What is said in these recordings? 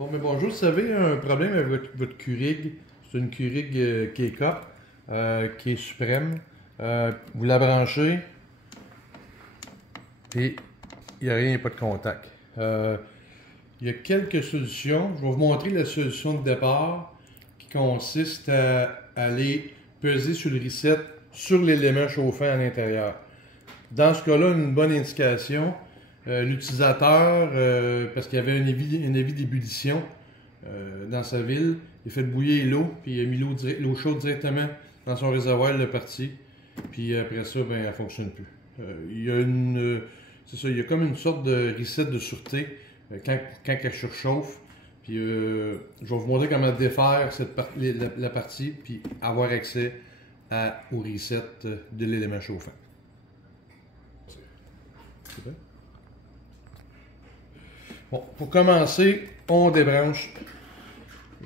Bon, mais bonjour, si vous avez un problème avec votre Keurig, c'est une Keurig K-Cup qui est suprême. Vous la branchez et il n'y a rien, il n'y a pas de contact. Il y a quelques solutions. Je vais vous montrer la solution de départ qui consiste à aller peser sur le reset sur l'élément chauffant à l'intérieur. Dans ce cas-là, une bonne indication. L'utilisateur, parce qu'il y avait un avis d'ébullition dans sa ville, il a fait bouillir l'eau, puis il a mis l'eau chaude directement dans son réservoir, il l'a parti, puis après ça, ben, elle ne fonctionne plus. Il y a c'est ça, il y a comme une sorte de reset de sûreté quand elle surchauffe, puis je vais vous montrer comment défaire la partie, puis avoir accès au reset de l'élément chauffant. C'est vrai? Bon, pour commencer, on débranche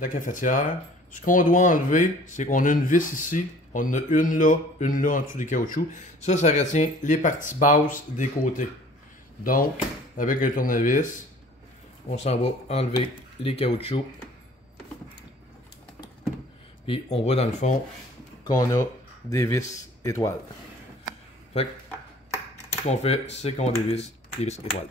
la cafetière. Ce qu'on doit enlever, c'est qu'on a une vis ici, on a une là en dessous du caoutchouc. Ça retient les parties basses des côtés. Donc, avec un tournevis, on s'en va enlever les caoutchoucs. Puis, on voit dans le fond qu'on a des vis étoiles. Fait que, ce qu'on fait, c'est qu'on dévisse les vis étoiles.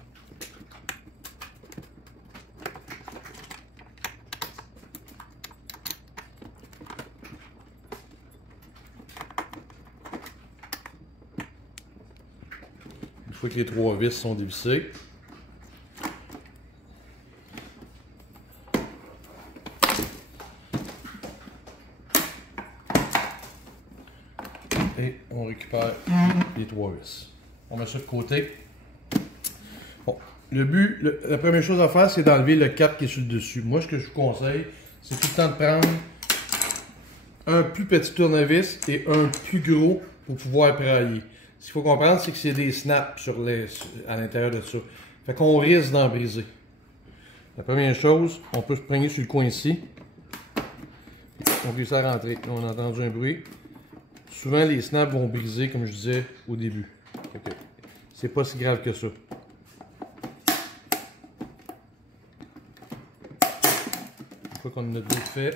Une fois que les trois vis sont dévissées, et on récupère les trois vis. On met ça de côté. Bon, la première chose à faire, c'est d'enlever le cap qui est sur le dessus. Moi, ce que je vous conseille, c'est tout le temps de prendre un plus petit tournevis et un plus gros pour pouvoir prailler. Ce qu'il faut comprendre, c'est que c'est des snaps à l'intérieur de ça. Fait qu'on risque d'en briser. La première chose, on peut se prendre sur le coin ici. On réussit à rentrer. Là, on a entendu un bruit. Souvent, les snaps vont briser, comme je disais au début. Okay. C'est pas si grave que ça. Une fois qu'on a notre bout fait,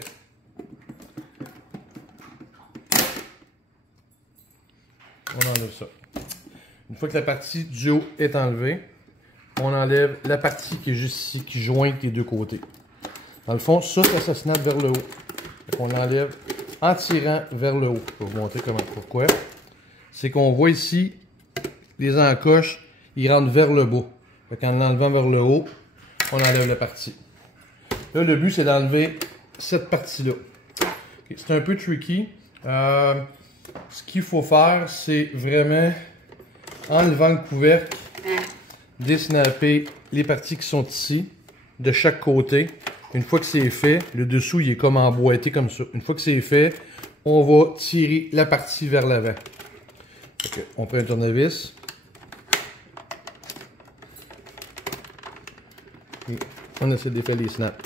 on enlève ça. Une fois que la partie du haut est enlevée, on enlève la partie qui est juste ici, qui jointe les deux côtés. Dans le fond, ça snap vers le haut. On l'enlève en tirant vers le haut. Je vais vous montrer pourquoi. C'est qu'on voit ici, les encoches, ils rentrent vers le bas. En l'enlevant vers le haut, on enlève la partie. Là, le but, c'est d'enlever cette partie-là. Okay, c'est un peu tricky. Ce qu'il faut faire, c'est vraiment, en enlevant le couvercle, désnapper les parties qui sont ici, de chaque côté. Une fois que c'est fait, le dessous, il est comme emboîté comme ça. Une fois que c'est fait, on va tirer la partie vers l'avant. Okay, on prend un tournevis. Et on essaie de défaire les snaps.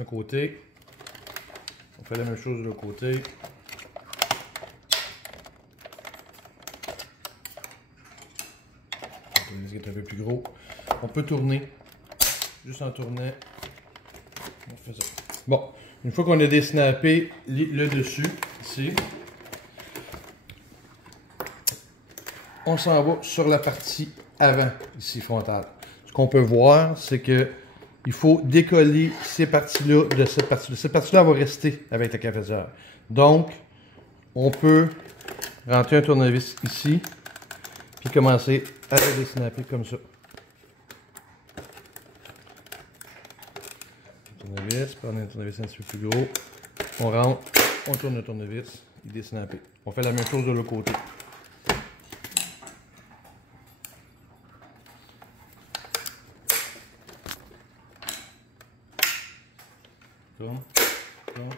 Un côté. On fait la même chose de l'autre côté. Le est un peu plus gros. On peut tourner. Juste en tournant. On fait ça. Bon. Une fois qu'on a désnappé le dessus, ici, on s'en va sur la partie avant, ici, frontale. Ce qu'on peut voir, c'est que il faut décoller ces parties-là de cette partie-là. Cette partie-là va rester avec la cafetière. Donc, on peut rentrer un tournevis ici, puis commencer à le désnapper comme ça. Tournevis, prendre un tournevis un petit peu plus gros. On rentre, on tourne le tournevis, il est désnappé. On fait la même chose de l'autre côté. Tourne, tourne,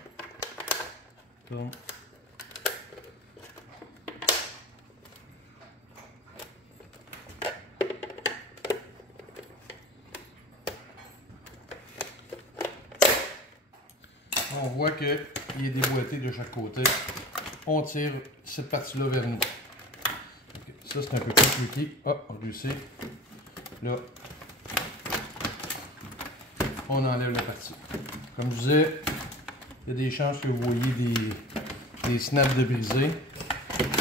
tourne. On voit qu'il est déboîté de chaque côté. On tire cette partie-là vers nous. Okay. Ça, c'est un peu plus tricky. Ah, on réussit. Là, on enlève la partie. Comme je disais, il y a des chances que vous voyez des snaps de brisés.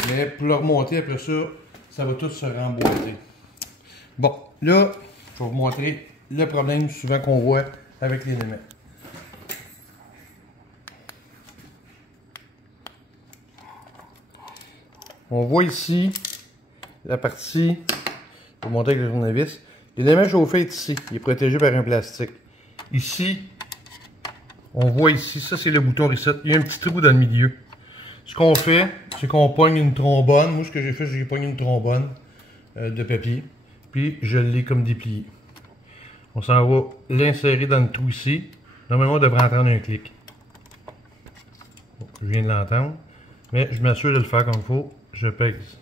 Mais pour le remonter après ça, ça va tout se remboîter. Bon, là, je vais vous montrer le problème souvent qu'on voit avec l'élément. On voit ici la partie, je vais vous montrer avec le tournevis. L'élément chauffé est ici, il est protégé par un plastique. Ici, on voit ici, ça c'est le bouton reset, il y a un petit trou dans le milieu. Ce qu'on fait, c'est qu'on pogne une trombone. Moi, ce que j'ai fait, c'est que j'ai pogné une trombone de papier, puis je l'ai comme déplié. On s'en va l'insérer dans le trou ici. Normalement, on devrait entendre un clic. Bon, je viens de l'entendre, mais je m'assure de le faire comme il faut. Je pèse.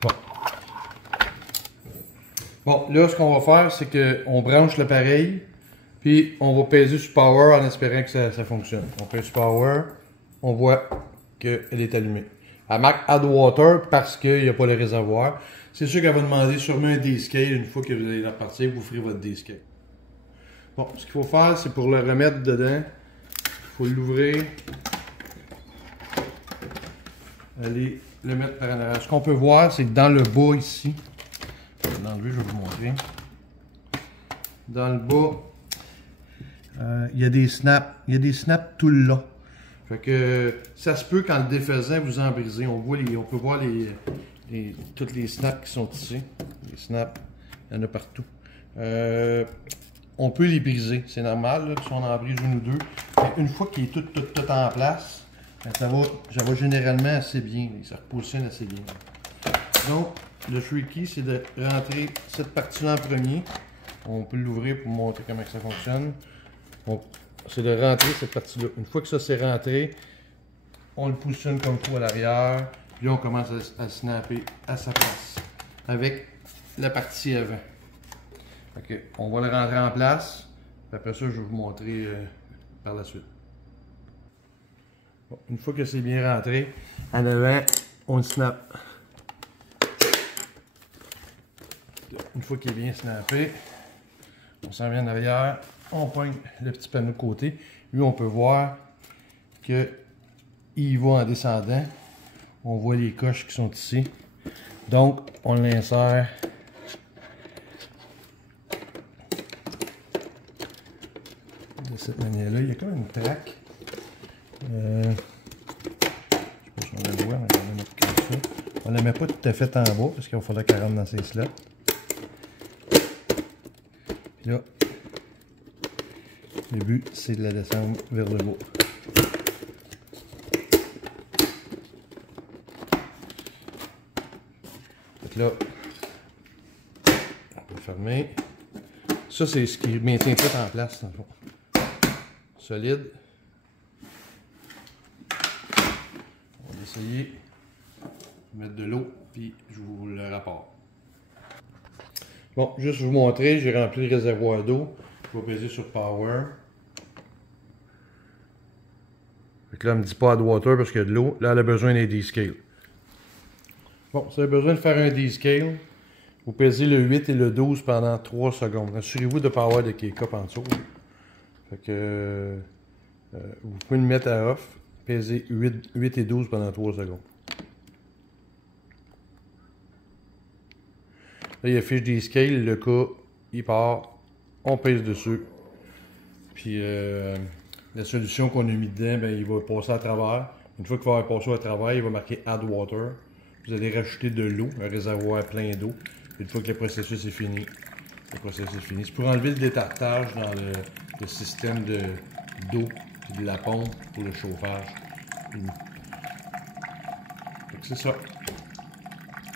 Bon. Bon, là, ce qu'on va faire, c'est qu'on branche l'appareil, puis on va peser sur Power en espérant que ça fonctionne. On pèse sur Power, on voit qu'elle est allumée. Elle marque Add Water parce qu'il n'y a pas le réservoir. C'est sûr qu'elle va demander sûrement un D-scale une fois que vous allez la partir, vous ferez votre D-scale. Bon, ce qu'il faut faire, c'est pour le remettre dedans, il faut l'ouvrir. Allez le mettre par en arrière. Ce qu'on peut voir, c'est que dans le bas ici, je vais l'enlever, je vais vous montrer. Dans le bas, il y a des snaps. Il y a des snaps tout le long. Fait que ça se peut qu'en le défaisant, vous en brisez. On peut voir toutes les snaps qui sont ici. Les snaps, il y en a partout. On peut les briser. C'est normal là, si on en brise une ou deux. Mais une fois qu'il est tout en place, ça va généralement assez bien. Ça repositionne assez bien. Donc, le tricky, c'est de rentrer cette partie-là en premier. On peut l'ouvrir pour vous montrer comment ça fonctionne. C'est de rentrer cette partie-là. Une fois que ça c'est rentré, on le positionne comme il faut à l'arrière. Puis on commence à snapper à sa place. Avec la partie avant. Okay. On va le rentrer en place. Après ça, je vais vous montrer par la suite. Bon, une fois que c'est bien rentré, en avant, on le snap. Une fois qu'il est bien snappé, on s'en vient en arrière, on pogne le petit panneau de côté. Lui, on peut voir qu'il va en descendant. On voit les coches qui sont ici. Donc, on l'insère de cette manière-là. Il y a comme une traque. Je sais pas si on la voit, mais on va la mettre comme ça. On ne la met pas tout à fait en bas parce qu'il va falloir qu'elle rentre dans ses slots. Puis là, le but, c'est de la descendre vers le bas. Donc là, on peut fermer. Ça, c'est ce qui maintient tout en place, dans le fond. Solide. On va essayer de mettre de l'eau, puis je vous le rapporte. Bon, juste vous montrer, j'ai rempli le réservoir d'eau. Je vais peser sur Power. Fait que là, elle ne me dit pas Add Water parce qu'il y a de l'eau. Là, elle a besoin d'un D-scale. Bon, si vous avez besoin de faire un D-scale, vous pesez le 8 et le 12 pendant 3 secondes. Assurez-vous de ne pas avoir de K-cup en dessous. Fait que vous pouvez le mettre à off. Pesez 8 et 12 pendant 3 secondes. Là, il affiche des scales. Le cas, il part. On pèse dessus. Puis la solution qu'on a mis dedans, ben, il va passer à travers. Une fois qu'il va passer à travers, il va marquer Add Water. Vous allez rajouter de l'eau, un réservoir plein d'eau. Une fois que le processus est fini, c'est pour enlever le détartrage dans le système d'eau et de la pompe pour le chauffage. C'est ça.